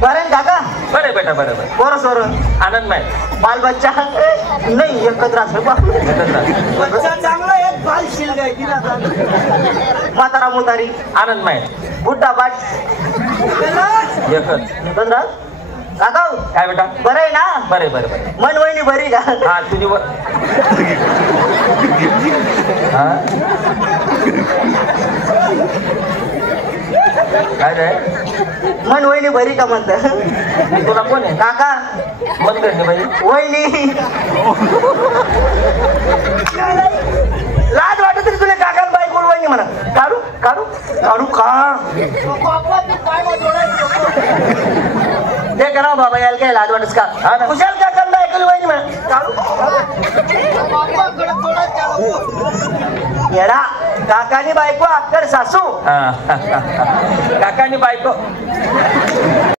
बरं काका बरे बेटा बरं पोरं सोर आनंदमय बाल बच्चा नाही एकत्र असं बच्चा चांगला एक बाल शिल्ड आहे तिला म्हातारा मुतारी आनंदमय बुड्ढा बाट एकच चंद्र काका काय बेटा बरं आहे ना बरे बरे बरे मन वहिनी बरी का हा तुझी हा काय रे मन वहिनी बरी का म्हणत तुला कोण आहे काका मन करणे बाई वहिनी लाज वाटत तरी तुला काका बाई कोण वहिनी म्हणा काढू काढू काढू का ते करा बाबा यायला काय लाज वाटस का कुशाल काका बाई वहिनी म्हणा काढू येडा काकानी बायको अक्कड सासू काकानी बायको